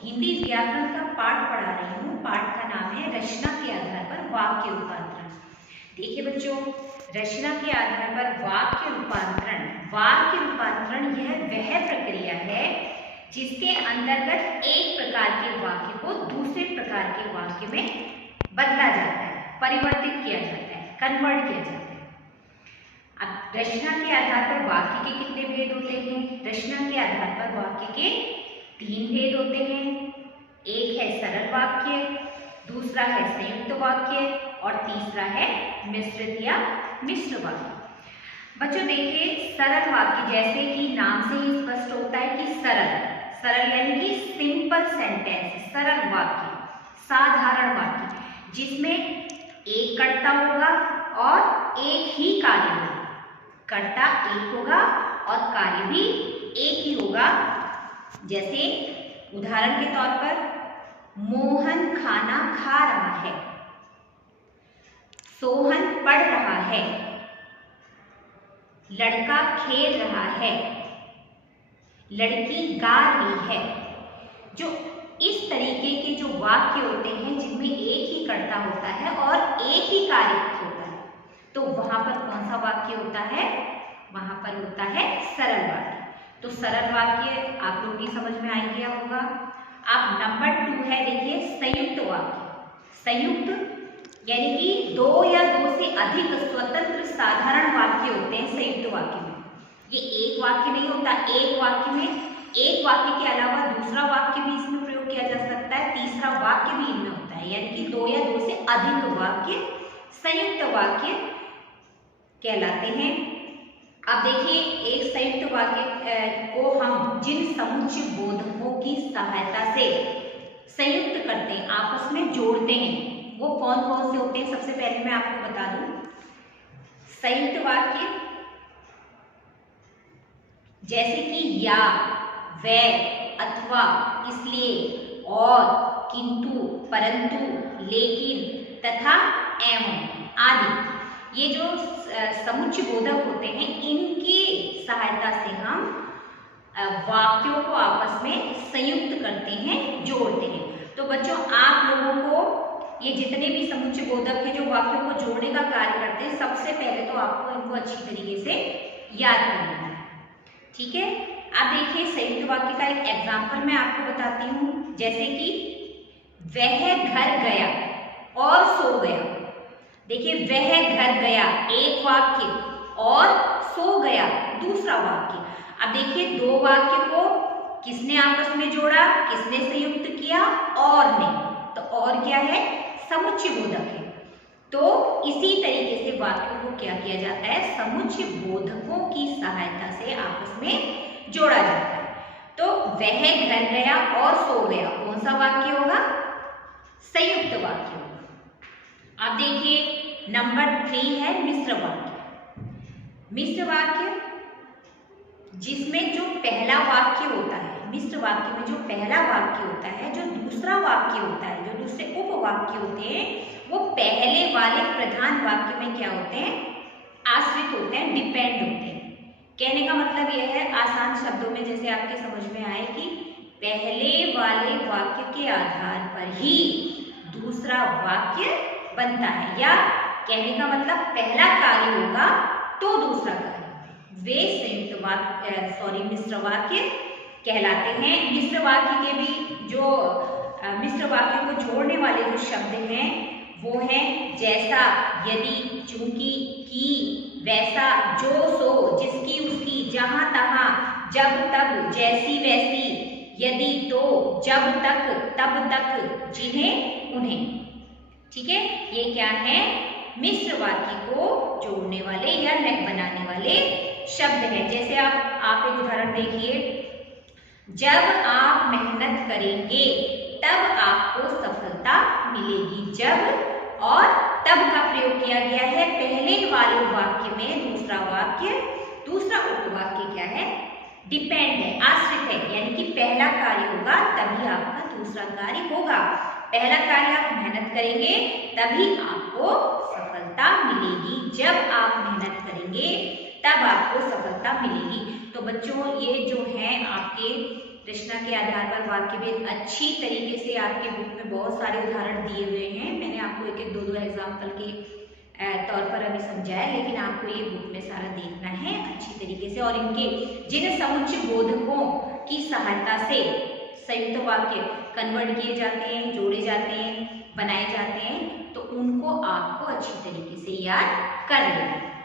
हिंदी व्याकरण का पाठ पढ़ा रही हूँ। पाठ का नाम है रचना के आधार पर वाक्य रूपांतरण। देखिए बच्चों, रचना के आधार पर वाक्य रूपांतरण यह वह प्रक्रिया है जिसके अंतर्गत एक प्रकार के वाक्य को दूसरे प्रकार के वाक्य में बदला जाता है, परिवर्तित किया जाता है, कन्वर्ट किया जाता है। अब रचना के आधार पर वाक्य के कितने भेद होते हैं? रचना के आधार पर वाक्य के 3 भेद होते हैं। एक है सरल वाक्य, दूसरा है संयुक्त वाक्य और तीसरा है मिश्रित या मिश्र वाक्य। बच्चों देखिए, सरल वाक्य जैसे कि नाम से ही स्पष्ट होता है कि सरल यानी कि सिंपल सेंटेंस, सरल वाक्य, साधारण वाक्य जिसमें एक कर्ता होगा और एक ही कार्य होगा। कर्ता एक होगा और कार्य भी एक ही होगा। जैसे उदाहरण के तौर पर, मोहन खाना खा रहा है, सोहन पढ़ रहा है, लड़का खेल रहा है, लड़की गा रही है। जो इस तरीके के जो वाक्य होते हैं जिनमें एक ही कर्ता होता है और एक ही कार्य होता है, तो वहां पर कौन सा वाक्य होता है? वहां पर होता है सरल वाक्य। तो सरल वाक्य आप लोग की समझ में आ गया होगा। अब नंबर 2 है, देखिए संयुक्त वाक्य। संयुक्त यानी कि 2 या 2 से अधिक स्वतंत्र साधारण वाक्य होते हैं संयुक्त वाक्य में। ये एक वाक्य नहीं होता, एक वाक्य में एक वाक्य के अलावा दूसरा वाक्य भी इसमें प्रयोग किया जा सकता है, तीसरा वाक्य भी इनमें होता है, यानी कि 2 या 2 से अधिक वाक्य संयुक्त वाक्य कहलाते हैं। अब देखिए, एक संयुक्त वाक्य को हम जिन समुच्चय बोधकों की सहायता से संयुक्त करते हैं, आपस में जोड़ते हैं, वो कौन कौन से होते हैं? सबसे पहले मैं आपको बता दूं, संयुक्त वाक्य जैसे कि या, वे, अथवा, इसलिए, और, किंतु, परंतु, लेकिन, तथा, एवं आदि। ये जो समुच्चय बोधक होते हैं, इनकी सहायता से हम वाक्यों को आपस में संयुक्त करते हैं, जोड़ते हैं। तो बच्चों, आप लोगों को ये जितने भी समुच्चय बोधक हैं जो वाक्यों को जोड़ने का कार्य करते हैं, सबसे पहले तो आपको इनको अच्छी तरीके से याद करना है, ठीक है। अब देखिए, संयुक्त वाक्य का एक एग्जाम्पल मैं आपको बताती हूँ। जैसे कि वह घर गया और सो गया। देखिए, वह घर गया एक वाक्य और सो गया दूसरा वाक्य। अब देखिए, 2 वाक्य को किसने आपस में जोड़ा, किसने संयुक्त किया? और ने। तो और क्या है? समुच्चय बोधक है। तो इसी तरीके से वाक्यों को क्या किया जाता है? समुच्चय बोधकों की सहायता से आपस में जोड़ा जाता है। तो वह घर गया और सो गया कौन सा वाक्य होगा? संयुक्त वाक्य होगा। अब देखिए, नंबर 3 है मिश्र वाक्य। मिश्र वाक्य जिसमें जो पहला वाक्य होता है, मिश्र वाक्य में जो पहला वाक्य होता है, जो दूसरा वाक्य होता है, जो दूसरे उपवाक्य होते हैं, वो पहले वाले प्रधान वाक्य में क्या होते हैं? आश्रित होते हैं, डिपेंड होते हैं। कहने का मतलब यह है, आसान शब्दों में जैसे आपके समझ में आए, कि पहले वाले वाक्य के आधार पर ही दूसरा वाक्य बनता है, या कहने का मतलब पहला कार्य होगा तो दूसरा कार्य। वे संयुक्त वाक्य मिश्र वाक्य कहलाते हैं। मिश्र वाक्य के भी जो मिश्र वाक्य को जोड़ने वाले जो शब्द हैं वो हैं जैसा, यदि, चूंकि, की, वैसा, जो, सो, जिसकी, उसकी, जहां, तहां, जब, तब, जैसी, वैसी, यदि, तो, जब तक, तब तक, जिन्हें, उन्हें। ठीक है, ये क्या है? मिश्र वाक्य को जोड़ने वाले या लेख बनाने वाले शब्द हैं। जैसे आप एक उदाहरण देखिए, जब आप मेहनत करेंगे तब आपको सफलता मिलेगी। जब और तब का प्रयोग किया गया है पहले वाले वाक्य में। दूसरा उपवाक्य क्या है? डिपेंड है, आश्रित है, यानी कि पहला कार्य होगा तभी आपका दूसरा कार्य होगा। पहला कार्य आप मेहनत करेंगे तभी आपको सफलता मिलेगी। जब आप मेहनत करेंगे तब आपको सफलता मिलेगी। तो बच्चों, ये जो है आपके प्रश्न के आधार पर वाक्य भेद अच्छी तरीके से आपके बुक में बहुत सारे उदाहरण दिए हुए हैं। मैंने आपको एक एक दो एग्जाम्पल के तौर पर अभी समझाया, लेकिन आपको ये बुक में सारा देखना है अच्छी तरीके से। और इनके जिन समुच्चय बोधकों की सहायता से संयुक्त वाक्य कन्वर्ट किए जाते हैं, जोड़े जाते हैं, बनाए जाते हैं, तो उनको आपको अच्छी तरीके से याद कर लेना।